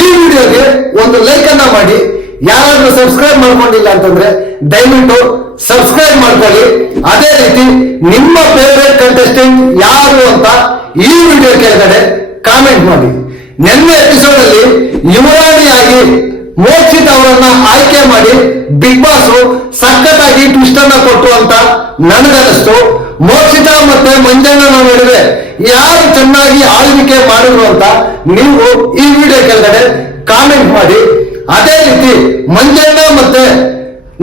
ಈ ವಿಡಿಯೋಗೆ ಒಂದು ಲೈಕ್ ಅನ್ನ ಮಾಡಿ. ಯಾರಾದ್ರೂ ಸಬ್ಸ್ಕ್ರೈಬ್ ಮಾಡ್ಕೊಂಡಿಲ್ಲ ಅಂತಂದ್ರೆ ದಯವಿಟ್ಟು ಸಬ್ಸ್ಕ್ರೈಬ್ ಮಾಡ್ಕೊಳ್ಳಿ. ಅದೇ ರೀತಿ ನಿಮ್ಮ ಫೇವರೇಟ್ ಕಂಟೆಸ್ಟೆಂಟ್ ಯಾರು ಅಂತ ಈ ವಿಡಿಯೋ ಕೆಳಗಡೆ ಕಾಮೆಂಟ್ ಮಾಡಿ. ನಿನ್ನೆ ಎಪಿಸೋಡ್ ಅಲ್ಲಿ ಯುವರಾಣಿಯಾಗಿ ಮೋಕ್ಷಿತ್ ಅವರನ್ನ ಆಯ್ಕೆ ಮಾಡಿ ಬಿಗ್ ಬಾಸ್ ಸಖತ್ತಾಗಿ ಟ್ವಿಸ್ಟ್ ಅನ್ನ ಕೊಟ್ಟು ಅಂತ ನನಗನ್ನಿಸ್ತು. ಮೋಕ್ಷಿತ ಮತ್ತೆ ಮಂಜಣ್ಣನ ನಡುವೆ ಯಾರು ಚೆನ್ನಾಗಿ ಆಳ್ವಿಕೆ ಮಾಡಿದ್ರು ಅಂತ ನೀವು ಈ ವಿಡಿಯೋ ಕೆಳಗಡೆ ಕಾಮೆಂಟ್ ಮಾಡಿ. ಅದೇ ರೀತಿ ಮಂಜಣ್ಣ ಮತ್ತೆ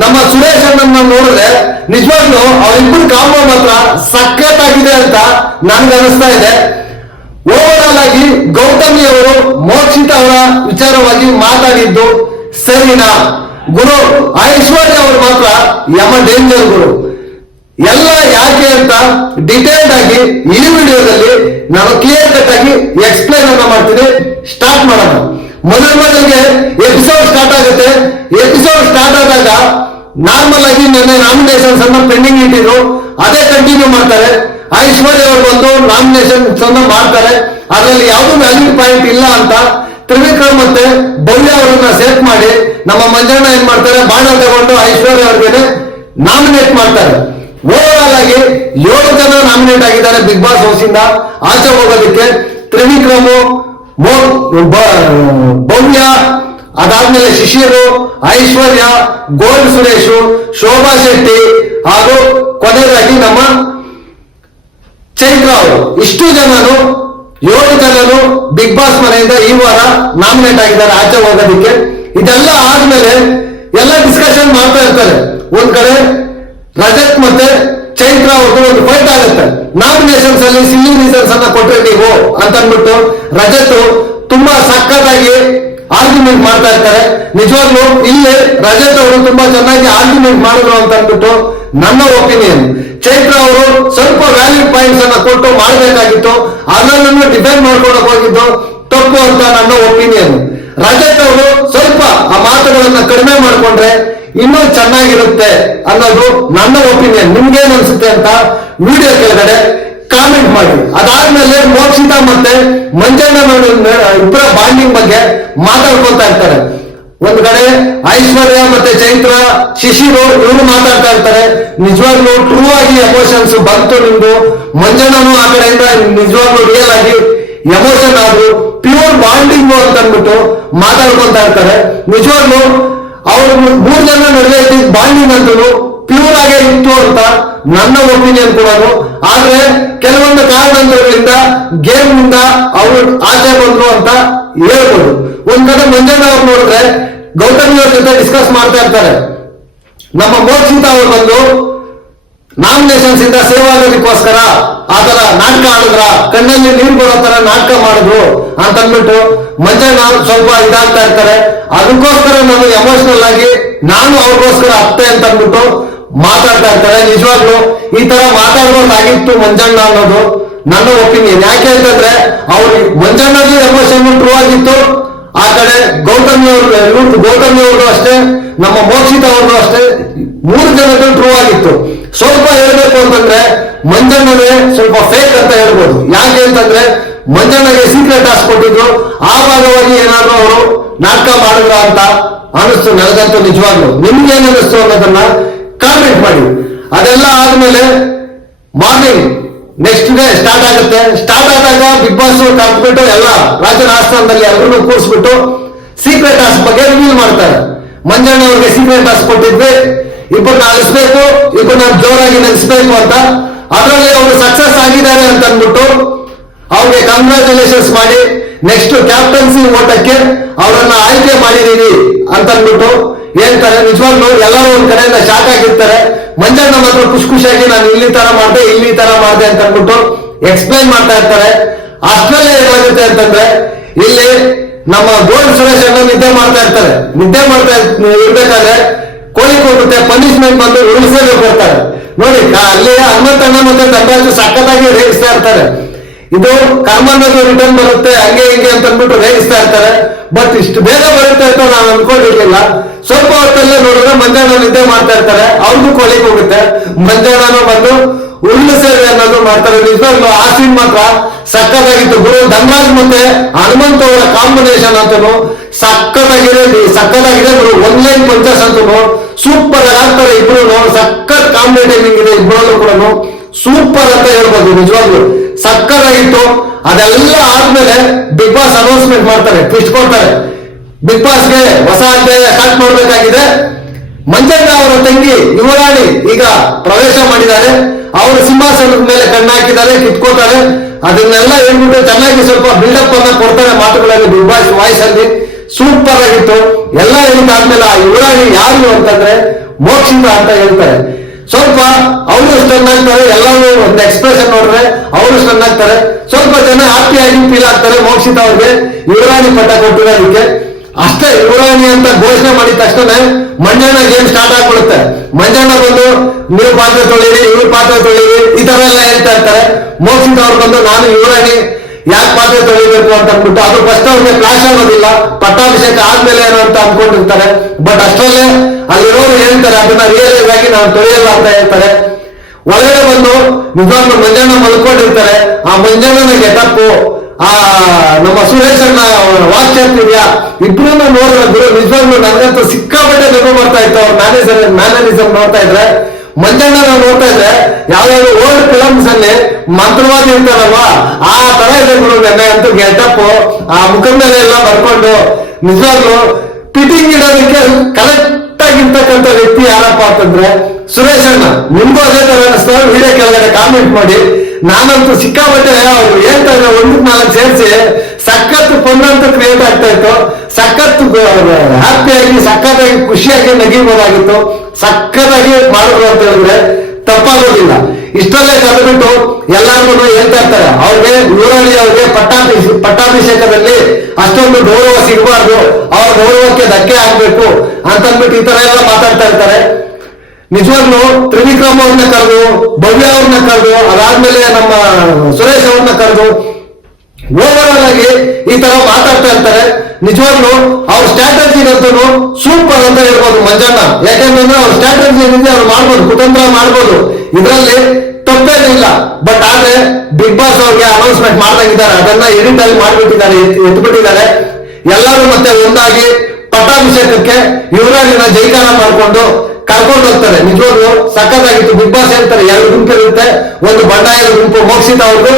ನಮ್ಮ ಸುರೇಶ್ ಅಣ್ಣನ ನೋಡಿದ್ರೆ ನಿಜವಾಗ್ಲೂ ಅವರಿಬ್ಬರು ಕಾಂಬೋ ಮಾತ್ರ ಸಖತ್ತಾಗಿದೆ ಅಂತ ನನ್ಗನ್ನಿಸ್ತಾ ಇದೆ. ಓವರ್ ಆಗಿ ಗೌತಮಿ ಅವರು ಮೋಕ್ಷಿತ ಅವರ ವಿಚಾರವಾಗಿ ಮಾತಾಡಿದ್ದು ಸರಿನಾ? ಗುರು ಐಶ್ವರ್ಯ ಅವರು ಮಾತ್ರ ಯಮ ಡೇಂಜರ್ ಗುರು. ಎಲ್ಲ ಯಾಕೆ ಅಂತ ಡಿಟೇಲ್ಡ್ ಆಗಿ ಈ ವಿಡಿಯೋದಲ್ಲಿ ನಾನು ಕ್ಲಿಯರ್ ಕಟ್ ಆಗಿ ಎಕ್ಸ್ಪ್ಲೈನ್ ಅನ್ನ ಮಾಡ್ತೀನಿ. ಸ್ಟಾರ್ಟ್ ಮಾಡೋಣ. ಮೊದಲಿಗೆ ಎಪಿಸೋಡ್ ಸ್ಟಾರ್ಟ್ ಆಗುತ್ತೆ. ಎಪಿಸೋಡ್ ಸ್ಟಾರ್ಟ್ ಆದಾಗ ನಾರ್ಮಲ್ ಆಗಿ ನನ್ನ ನಾಮಿನೇಷನ್ಸ್ ಅನ್ನ ಪೆಂಡಿಂಗ್ ಇಟ್ಟಿದ್ರು, ಅದೇ ಕಂಟಿನ್ಯೂ ಮಾಡ್ತಾರೆ. ಐಶ್ವರ್ಯ ಅವರು ಬಂದು ನಾಮಿನೇಷನ್ಸ್ ಅನ್ನ ಮಾಡ್ತಾರೆ. ಅದರಲ್ಲಿ ಯಾವ್ದು ವ್ಯಾಲ್ಯೂ ಪಾಯಿಂಟ್ ಇಲ್ಲ ಅಂತ ತ್ರಿವಿಕ್ರಮ್ ಮತ್ತೆ ಭವ್ಯ ಅವರನ್ನ ಸೇಫ್ ಮಾಡಿ ನಮ್ಮ ಮಂಜಣ್ಣ ಏನ್ ಮಾಡ್ತಾರೆ, ಬಾಣ ತಗೊಂಡು ಐಶ್ವರ್ಯ ಅವ್ರಿಗೆ ನಾಮಿನೇಟ್ ಮಾಡ್ತಾರೆ. ಓವರ್ ಆಗಿ 7 ಜನ ನಾಮಿನೇಟ್ ಆಗಿದ್ದಾರೆ ಬಿಗ್ ಬಾಸ್ ಹೌಸ್ ಇಂದ ಆಚೆ ಹೋಗೋದಕ್ಕೆ. ತ್ರಿವಿಕ್ರಮ್, ಭವ್ಯ, ಅದಾದ್ಮೇಲೆ ಶಿಶಿರು, ಐಶ್ವರ್ಯ, ಗೋಲ್ಡ್ ಸುರೇಶ್, ಶೋಭಾ ಶೆಟ್ಟಿ ಹಾಗೂ ಕೊನೆಯದಾಗಿ ನಮ್ಮ ಚೈತ್ರ ಅವರು. ಇಷ್ಟು ಜನನು 7 ಜನನು ಬಿಗ್ ಬಾಸ್ ಮನೆಯಿಂದ ಈ ವಾರ ನಾಮಿನೇಟ್ ಆಗಿದ್ದಾರೆ ಆಚೆ ಹೋಗೋದಕ್ಕೆ. ಇದೆಲ್ಲ ಆದ್ಮೇಲೆ ಎಲ್ಲ ಡಿಸ್ಕಷನ್ ಮಾಡ್ತಾ ಇರ್ತಾರೆ. ಒಂದ್ ಕಡೆ ರಜತ್ ಮತ್ತೆ ಚೈತ್ರ ಅವ್ರದ್ದು ಒಂದು ಫೈಟ್ ಆಗುತ್ತೆ. ನಾಮಿನೇಷನ್ಸ್ ಅಲ್ಲಿ ಸಿಲ್ಲಿ ರೀಸನ್ಸ್ ಅನ್ನ ಕೊಟ್ರೆ ನೀವು ಅಂತ ಅಂದ್ಬಿಟ್ಟು ರಜತ್ ತುಂಬಾ ಸಖತ್ತಾಗಿ ಆರ್ಗ್ಯುಮೆಂಟ್ ಮಾಡ್ತಾ ಇರ್ತಾರೆ. ನಿಜವಾಗ್ಲೂ ಇಲ್ಲಿ ರಜತ್ ಅವರು ತುಂಬಾ ಚೆನ್ನಾಗಿ ಆರ್ಗ್ಯುಮೆಂಟ್ ಮಾಡಿದ್ರು ಅಂತ ಅಂದ್ಬಿಟ್ಟು ನನ್ನ ಒಪಿನಿಯನ್. ಚೈತ್ರ ಅವರು ಸ್ವಲ್ಪ ವ್ಯಾಲ್ಯೂ ಪಾಯಿಂಟ್ಸ್ ಅನ್ನ ಕೊಟ್ಟು ಮಾಡಬೇಕಾಗಿತ್ತು, ಅದನ್ನು ಡಿಫೆಂಡ್ ಮಾಡ್ಕೊಂಡು ಹೋಗಿದ್ದು ತಪ್ಪು ಅಂತ ನನ್ನ ಒಪಿನಿಯನ್. ರಜತ್ ಅವರು ಸ್ವಲ್ಪ ಆ ಮಾತುಗಳನ್ನ ಕಡಿಮೆ ಮಾಡ್ಕೊಂಡ್ರೆ ಇನ್ನೂ ಚೆನ್ನಾಗಿರುತ್ತೆ ಅನ್ನೋದು ನನ್ನ ಒಪಿನಿಯನ್. ನಿಮ್ಗೇನ್ ಅನ್ಸುತ್ತೆ ಅಂತ ವಿಡಿಯೋ ಕೆಳಗಡೆ ಕಾಮೆಂಟ್ ಮಾಡಿ. ಅದಾದ್ಮೇಲೆ ಮೋಕ್ಷಿತ ಮತ್ತೆ ಮಂಜಣ್ಣ ಇಬ್ಬರ ಬಾಂಡಿಂಗ್ ಬಗ್ಗೆ ಮಾತಾಡ್ಕೊತಾ ಇರ್ತಾರೆ. ಒಂದ್ ಕಡೆ ಐಶ್ವರ್ಯ ಮತ್ತೆ ಚೈತ್ರ, ಶಿಶಿರು ಇವರು ಮಾತಾಡ್ತಾ ಇರ್ತಾರೆ. ನಿಜವಾಗ್ಲೂ ಟ್ರೂ ಆಗಿ ಎಮೋಷನ್ಸ್ ಬಂತು ನಿಮ್ದು. ಮಂಜಣ್ಣನು ಆ ಕಡೆಯಿಂದ ನಿಜವಾಗ್ಲೂ ರಿಯಲ್ ಆಗಿ ಎಮೋಷನ್ ಆದ್ರು, ಪ್ಯೂರ್ ಬಾಂಡಿಂಗ್ ಅಂತ ಅಂದ್ಬಿಟ್ಟು ಮಾತಾಡ್ಕೊತಾ ಇರ್ತಾರೆ. ನಿಜವಾಗ್ಲೂ ಅವ್ರು 3 ಜನ ನಡುವೆ ಬಾಂಡಿಂಗ್ ಅಂತೂ ಪ್ಯೂರ್ ಆಗೇ ಇತ್ತು ಅಂತ ನನ್ನ ಒಪಿನಿಯನ್ ಕೂಡ. ಆದ್ರೆ ಕೆಲವೊಂದು ಕಾರಣಾಂತರಗಳಿಂದ ಗೇಮ್ ನಿಂದ ಅವರು ಆಚೆ ಬಂದ್ರು ಅಂತ ಹೇಳ್ಬೋದು. ಒಂದ್ ಕಡೆ ಮಂಜಣ್ಣ ಅವ್ರು ನೋಡಿದ್ರೆ ಗೌತಮಿ ಅವ್ರ ಜೊತೆ ಡಿಸ್ಕಸ್ ಮಾಡ್ತಾ ಇರ್ತಾರೆ. ನಮ್ಮ ಮೋಕ್ಷಿತ ಅವ್ರು ಬಂದು ನಾಮಿನೇಷನ್ಸ್ ಇಂದ ಸೇವ್ ಆಗೋದಕ್ಕೋಸ್ಕರ ಆತರ ನಾಟಕ ಆಡಿದ್ರ, ಕಣ್ಣಲ್ಲಿ ನೀರು ಬರೋ ತರ ನಾಟಕ ಮಾಡಿದ್ರು ಅಂತ ಅಂದ್ಬಿಟ್ಟು ಮಂಜಣ್ಣ ಸ್ವಲ್ಪ ಇದಾಗ್ತಾ ಇರ್ತಾರೆ. ಅದಕ್ಕೋಸ್ಕರ ನಾನು ಎಮೋಷನಲ್ ಆಗಿ ನಾನು ಅವ್ರಿಗೋಸ್ಕರ ಅತ್ತೆ ಅಂತ ಅಂದ್ಬಿಟ್ಟು ಮಾತಾಡ್ತಾ ಇರ್ತಾರೆ. ನಿಜವಾಗ್ಲು ಈ ತರ ಮಾತಾಡ್ಬೋದಾಗಿತ್ತು ಮಂಜಣ್ಣ ಅನ್ನೋದು ನನ್ನ ಒಪಿನಿಯನ್. ಯಾಕೆ ಅಂತಂದ್ರೆ ಅವ್ರಿಗೆ ಮಂಜಣ್ಣಗೆ ಎಮೋಷನ್ ಟ್ರೂ ಆಗಿತ್ತು. ಆ ಕಡೆ ಗೌತಮಿ ಅವ್ರದ್ದು ಅಷ್ಟೇ, ನಮ್ಮ ಮೋಕ್ಷಿತ ಅವ್ರದ್ದು ಅಷ್ಟೇ, 3 ಜನಗಳು ಟ್ರೂ ಆಗಿತ್ತು. ಸ್ವಲ್ಪ ಹೇಳ್ಬೇಕು ಅಂತಂದ್ರೆ ಮಂಜಣ್ಣನೇ ಸ್ವಲ್ಪ ಫೇಕ್ ಅಂತ ಹೇಳ್ಬೋದು. ಯಾಕೆ ಅಂತಂದ್ರೆ ಮಂಜಣ್ಣಗೆ ಸೀಕ್ರೆಟ್ ಟಾಸ್ಕ್ ಕೊಟ್ಟಿದ್ರು, ಆ ಭಾಗವಾಗಿ ಏನಾದ್ರು ಅವರು ನಾಟಕ ಮಾಡಿದ್ರ ಅಂತ ಅನಿಸ್ತು ನನಗಂತೂ. ನಿಜವಾಗ್ಲು ನಿಮ್ಗೆ ಏನ್ ಅನಿಸ್ತು ಅನ್ನೋದನ್ನ ಕಾಮೆಂಟ್ ಮಾಡಿ. ಅದೆಲ್ಲ ಆದ್ಮೇಲೆ ಮಾರ್ನಿಂಗ್ ನೆಕ್ಸ್ಟ್ ಡೇ ಸ್ಟಾರ್ಟ್ ಆಗುತ್ತೆ. ಸ್ಟಾರ್ಟ್ ಆದಾಗ ಬಿಗ್ ಬಾಸ್ ಕರ್ಬಿಟ್ಟು ಎಲ್ಲ ರಾಜನ ಆಸ್ಥಾನದಲ್ಲಿ ಎಲ್ಲರನ್ನು ಕೂರಿಸ್ಬಿಟ್ಟು ಸೀಕ್ರೆಟ್ ಟಾಸ್ಕ್ ಬಗ್ಗೆ ರಿವೀಲ್ ಮಾಡ್ತಾರೆ. ಮಂಜಣ್ಣ ಅವ್ರಿಗೆ ಸೀಕ್ರೆಟ್ ಟಾಸ್ಕ್ ಕೊಟ್ಟಿದ್ವಿ, ಇಬ್ಬರನ್ನ ಅಳಿಸ್ಬೇಕು, ಇಬ್ಬರನ್ನ ಜೋರಾಗಿ ನೆಲೆಸ್ಬೇಕು ಅಂತ. ಅದರಲ್ಲಿ ಅವರು ಸಕ್ಸಸ್ ಆಗಿದ್ದಾರೆ ಅಂತ ಅಂದ್ಬಿಟ್ಟು ಅವ್ರಿಗೆ ಕಂಗ್ರಾಚುಲೇಷನ್ಸ್ ಮಾಡಿ ನೆಕ್ಸ್ಟ್ ಕ್ಯಾಪ್ಟನ್ಸಿ ಓಟಕ್ಕೆ ಅವರನ್ನ ಆಯ್ಕೆ ಮಾಡಿದೀವಿ ಅಂತ ಅಂದ್ಬಿಟ್ಟು ಹೇಳ್ತಾರೆ. ನಿಜವಾಗ್ಲೂ ಎಲ್ಲರೂ ಒಂದ್ ಕಡೆಯಿಂದ ಶಾಕ್ ಆಗಿರ್ತಾರೆ. ಮಂಜಣ್ಣ ಮಾತ್ರ ಖುಷಿಯಾಗಿ ನಾನು ಇಲ್ಲಿ ತರ ಮಾಡಿದೆ ಅಂತ ಅಂದ್ಬಿಟ್ಟು ಎಕ್ಸ್ಪ್ಲೈನ್ ಮಾಡ್ತಾ ಇರ್ತಾರೆ. ಅಷ್ಟರಲ್ಲೇ ಏನಾಗುತ್ತೆ ಅಂತಂದ್ರೆ ಇಲ್ಲಿ ನಮ್ಮ ಗೋಲ್ಡ್ ಸುರೇಶ್ ಅಣ್ಣ ನಿದ್ದೆ ಮಾಡ್ತಾ ಇರ್ತಾರೆ. ನಿದ್ದೆ ಮಾಡ್ತಾ ಇರ್ಬೇಕಾದ್ರೆ ಕೋಳಿ ಕೊಡುತ್ತೆ, ಪನಿಷ್ಮೆಂಟ್ ಬಂದು ಉಳಿಸಲು ಬರ್ತಾರೆ. ನೋಡಿ ಅಲ್ಲಿ ಹನುಮಂತಣ್ಣ ಮತ್ತೆ ತಂದಾಜು ಸಖತ್ತಾಗಿ ರೇಗಿಸ್ತಾ ಇರ್ತಾರೆ. ಇದು ಕರ್ಮಣ್ಣದು ರಿಟರ್ನ್ ಬರುತ್ತೆ ಹಂಗೆ ಹಿಂಗೆ ಅಂತ ಅಂದ್ಬಿಟ್ಟು ರೇಗಿಸ್ತಾ ಇರ್ತಾರೆ. ಬಟ್ ಇಷ್ಟು ಬೇಗ ಬರುತ್ತೆ ಅಂತ ನಾನು ಅನ್ಕೊಂಡಿರ್ಲಿಲ್ಲ. ಸ್ವಲ್ಪ ಹೊತ್ತಲ್ಲೇ ನೋಡಿದ್ರೆ ಮಂಜಣ್ಣ ನಿದ್ದೆ ಮಾಡ್ತಾ ಇರ್ತಾರೆ. ಅವ್ರಿಗೂ ಕೊಳಿಗೆ ಹೋಗುತ್ತೆ. ಮಂಜಣ್ಣನು ಬಂದು ಉರುಳು ಸೇವೆ ಅನ್ನೋದು ಮಾಡ್ತಾರೆ. ನಿಜವಾಗ್ಲೂ ಆ ಸೀನ್ ಮಾತ್ರ ಸಕ್ಕತ್ತಾಗಿತ್ತು ಗುರು. ಧನ್ರಾಜ್ ಮತ್ತೆ ಹನುಮಂತ ಅವರ ಕಾಂಬಿನೇಷನ್ ಅಂತೂ ಸಕ್ಕತ್ತಾಗಿದೆ ಗುರು. ಒನ್ಲೈನ್ ಪಂಚಸ್ ಅಂತೂ ಸೂಪರ್ ಆಗ್ತಾರೆ ಇಬ್ರು. ಸಕ್ಕತ್ ಕಾಮಿಡಿ ಟೈಮಿಂಗ್ ಇದೆ ಇಬ್ಬರಲ್ಲೂ ಕೂಡ, ಸೂಪರ್ ಅಂತ ಹೇಳ್ಬೋದು. ನಿಜವಾಗ್ಲು ಸಕ್ಕತ್ತಾಗಿತ್ತು. ಅದೆಲ್ಲ ಆದ್ಮೇಲೆ ಬಿಗ್ ಬಾಸ್ ಅನೌನ್ಸ್ಮೆಂಟ್ ಮಾಡ್ತಾರೆ, ಟ್ವಿಸ್ಟ್ ಕೊಡ್ತಾರೆ. ಬಿಗ್ ಬಾಸ್ಗೆ ಹೊಸ ಅಧ್ಯಾಯ ಸ್ಟಾರ್ಟ್ ಮಾಡಬೇಕಾಗಿದೆ. ಮಂಜಣ್ಣ ಅವರ ತಂಗಿ ಯುವರಾಣಿ ಈಗ ಪ್ರವೇಶ ಮಾಡಿದ್ದಾರೆ. ಅವರು ಸಿಂಹಾಸನದ ಮೇಲೆ ಕಣ್ಣಾಕಿದ್ದಾರೆ, ಕಿತ್ಕೋತಾರೆ. ಅದನ್ನೆಲ್ಲ ಹೇಳ್ಬಿಟ್ಟು ಚೆನ್ನಾಗಿ ಸ್ವಲ್ಪ ಬಿಲ್ಡಪ್ ಅನ್ನ ಕೊಡ್ತಾರೆ ಮಾತುಗಳಲ್ಲಿ ಬಿಗ್ ಬಾಸ್ ವಾಯ್ಸ್ ಅಲ್ಲಿ. ಸೂಪರ್ ಆಗಿತ್ತು. ಎಲ್ಲ ಹೇಳಿದಾದ್ಮೇಲೆ ಆ ಯುವರಾಣಿ ಯಾರು ಅಂತಂದ್ರೆ ಮೋಕ್ಷಿತ ಅಂತ ಹೇಳ್ತಾರೆ. ಸ್ವಲ್ಪ ಅವರು ಸ್ಟನ್ ಆಗ್ತಾರೆ, ಎಲ್ಲರೂ ಒಂದು ಎಕ್ಸ್ಪ್ರೆಷನ್ ನೋಡಿದ್ರೆ ಅವರು ಸ್ಟನ್ ಆಗ್ತಾರೆ. ಸ್ವಲ್ಪ ಜನ ಹ್ಯಾಪಿ ಆಗಿ ಫೀಲ್ ಆಗ್ತಾರೆ ಮೋಕ್ಷಿತ ಅವ್ರಿಗೆ ಯುವರಾಣಿ ಪಟ್ಟ ಕೊಟ್ಟಿರೋದಕ್ಕೆ. ಅಷ್ಟೇ ಯುವರಾಣಿ ಅಂತ ಘೋಷಣೆ ಮಾಡಿದ ತಕ್ಷಣ ಮಂಜಣ್ಣ ಗೇಮ್ ಸ್ಟಾರ್ಟ್ ಆಗ್ಬಿಡುತ್ತೆ. ಮಂಜಣ್ಣ ಬಂದು ನೀವು ಪಾತ್ರ ತೊಳಿರಿ, ಇವ್ರು ಪಾತ್ರ ತೊಳಿರಿ, ಈ ತರ ಎಲ್ಲ ಹೇಳ್ತಾ ಇರ್ತಾರೆ. ಮೋಕ್ಷಿತ ಅವ್ರು ಬಂದು ನಾನು ಯುವರಾಣಿ ಯಾಕೆ ಪಾತ್ರ ತೊಳಿಬೇಕು ಅಂತ ಅಂದ್ಬಿಟ್ಟು, ಅದು ಫಸ್ಟ್ ಅವ್ರಿಗೆ ಕ್ಲಾಶ್ ಆಗೋದಿಲ್ಲ, ಪಟ್ಟಾಭಿಷೇಕ ಆದ್ಮೇಲೆ ಏನೋ ಅಂತ ಅನ್ಕೊಂಡಿರ್ತಾರೆ. ಬಟ್ ಅಷ್ಟರಲ್ಲೇ ಅಲ್ಲಿರೋರು ಹೇಳ್ತಾರೆ ಅದನ್ನ ರಿಯಲೈಸ್ ಆಗಿ ನಾವು ತೊಳೆಯಲ್ಲ ಅಂತ ಹೇಳ್ತಾರೆ. ಒಳಗಡೆ ಬಂದು ನಿಜವಾಗ್ಲೂ ಮಂಜಣ್ಣ ಮಲ್ಕೊಂಡಿರ್ತಾರೆ. ಆ ಮಂಜಣ್ಣನ ಗೆಟಪ್ಪು, ಆ ನಮ್ಮ ಸುರೇಶ್ ಅಣ್ಣ ವಾಕ್ಚಾರ್ತಿದ್ಯಾ ಇಬ್ರು ನೋಡಿದ್ರೆ ಗುರು ನಿಜವಾಗ್ಲೂ ನನಗಂತೂ ಸಿಕ್ಕಾಪಟ್ಟೆ ನಗು ಬರ್ತಾ ಇತ್ತು. ಅವ್ರ ಮ್ಯಾನರಿಸಮ್ ನೋಡ್ತಾ ಇದ್ರೆ, ಮಂಜಣ್ಣ ನಾವು ನೋಡ್ತಾ ಇದ್ರೆ ಯಾವ್ಯಾವ ಓಲ್ಡ್ ಫಿಲಮ್ಸ್ ಅಲ್ಲಿ ಮಂತ್ರವಾದಿ ಇರ್ತಾರಲ್ವಾ ಆ ತರ ಇದೆ ಗುರು. ನೆನ್ನೆ ಅಂತೂ ಗೆಟಪ್ಪು, ಆ ಮುಖದ ಮೇಲೆ ಎಲ್ಲ ಬರ್ಕೊಂಡು ನಿಜವಾಗ್ಲು ಫಿಟಿಂಗ್ ಇಡೋದಕ್ಕೆ ಕರೆಕ್ಟ್ ಆಗಿರ್ತಕ್ಕಂಥ ವ್ಯಕ್ತಿ ಯಾರಪ್ಪ ಅಂತಂದ್ರೆ ಸುರೇಶ್ ಅಣ್ಣ. ನಿಮ್ಗೂ ಅದೇ ತರ ಅನಿಸ್ತಾ ವಿಡಿಯೋ ಕೆಳಗಡೆ ಕಾಮೆಂಟ್ ಮಾಡಿ. ನಾನಂತೂ ಸಿಕ್ಕಾಪಟ್ಟೆ ಅವ್ರು ಹೇಳ್ತಾ ಇದ್ರೆ 1-4 ಸೇರಿಸಿ ಸಖತ್ ಫನ್ ಅಂತ ಕ್ರಿಯೇಟ್ ಆಗ್ತಾ ಇತ್ತು. ಸಖತ್ ಹ್ಯಾಪಿಯಾಗಿ ಸಖತ್ತಾಗಿ ಖುಷಿಯಾಗಿ ನಗಿಬೋದಾಗಿತ್ತು. ಸಖತ್ತಾಗಿ ಮಾಡಿದ್ರು ಅಂತ ಹೇಳಿದ್ರೆ ತಪ್ಪಾಗೋದಿಲ್ಲ. ಇಷ್ಟರಲ್ಲೇ ಕರೆದ್ಬಿಟ್ಟು ಎಲ್ಲಾರ್ಗು ಹೇಳ್ತಾ ಇರ್ತಾರೆ ಅವ್ರಿಗೆ ಯುವರಾಣಿ ಅವ್ರಿಗೆ ಪಟ್ಟಾಭಿಷೇಕದಲ್ಲಿ ಅಷ್ಟೊಂದು ಗೌರವ ಸಿಗಬಾರ್ದು, ಅವ್ರ ಗೌರವಕ್ಕೆ ಧಕ್ಕೆ ಆಗ್ಬೇಕು ಅಂತಂದ್ಬಿಟ್ಟು ಈ ತರ ಎಲ್ಲ ಮಾತಾಡ್ತಾ ಇರ್ತಾರೆ. ನಿಜವಾಗ್ಲೂ ತ್ರಿವಿಕ್ರಮ್ ಅವ್ರನ್ನ ಕರೆದು, ಭವ್ಯ ಅವ್ರನ್ನ ಕರೆದು, ಅದಾದ್ಮೇಲೆ ನಮ್ಮ ಸುರೇಶ್ ಅವ್ರನ್ನ ಕರೆದು ಓವರ್ ಆಲ್ ಆಗಿ ಈ ತರ ಮಾತಾಡ್ತಾ ಇರ್ತಾರೆ. ನಿಜವಾಗ್ಲೂ ಅವ್ರ ಸ್ಟ್ರಾಟಜಿ ಅಂತೂ ಸೂಪರ್ ಅಂತ ಹೇಳ್ಬೋದು ಮಂಜಣ್ಣ. ಯಾಕೆಂದ್ರೆ ಅವ್ರ ಸ್ಟ್ರಾಟಜಿ ಏನಿದೆ ಅವ್ರು ಮಾಡ್ಬೋದು, ಕುತಂತ್ರ ಮಾಡ್ಬೋದು, ಇದರಲ್ಲಿ ತಪ್ಪೇನಿಲ್ಲ. ಬಟ್ ಆದ್ರೆ ಬಿಗ್ ಬಾಸ್ ಅವ್ರಿಗೆ ಅನೌನ್ಸ್ಮೆಂಟ್ ಮಾಡ್ದಂಗಿದ್ದಾರೆ, ಅದನ್ನ ಎಡಿಟ್ ಅಲ್ಲಿ ಮಾಡ್ಬಿಟ್ಟಿದ್ದಾರೆ, ಎತ್ಬಿಟ್ಟಿದ್ದಾರೆ. ಎಲ್ಲರೂ ಮತ್ತೆ ಒಂದಾಗಿ ಪಟ್ಟಾಭಿಷೇಕಕ್ಕೆ ಯುವರಾಣಿನ ಜೈಕಾರ ಮಾಡ್ಕೊಂಡು ಕರ್ಕೊಂಡು ಹೋಗ್ತಾರೆ. ನಿಜವಾಗ್ಲು ಸಖತ್ತಾಗಿತ್ತು. ಬಿಗ್ ಬಾಸ್ ಹೇಳ್ತಾರೆ 2 ಗುಂಪು ಇರುತ್ತೆ, ಒಂದು ಬಂಡಾಯದ ಗುಂಪು ಮೋಕ್ಷಿತ ಅವ್ರದ್ದು,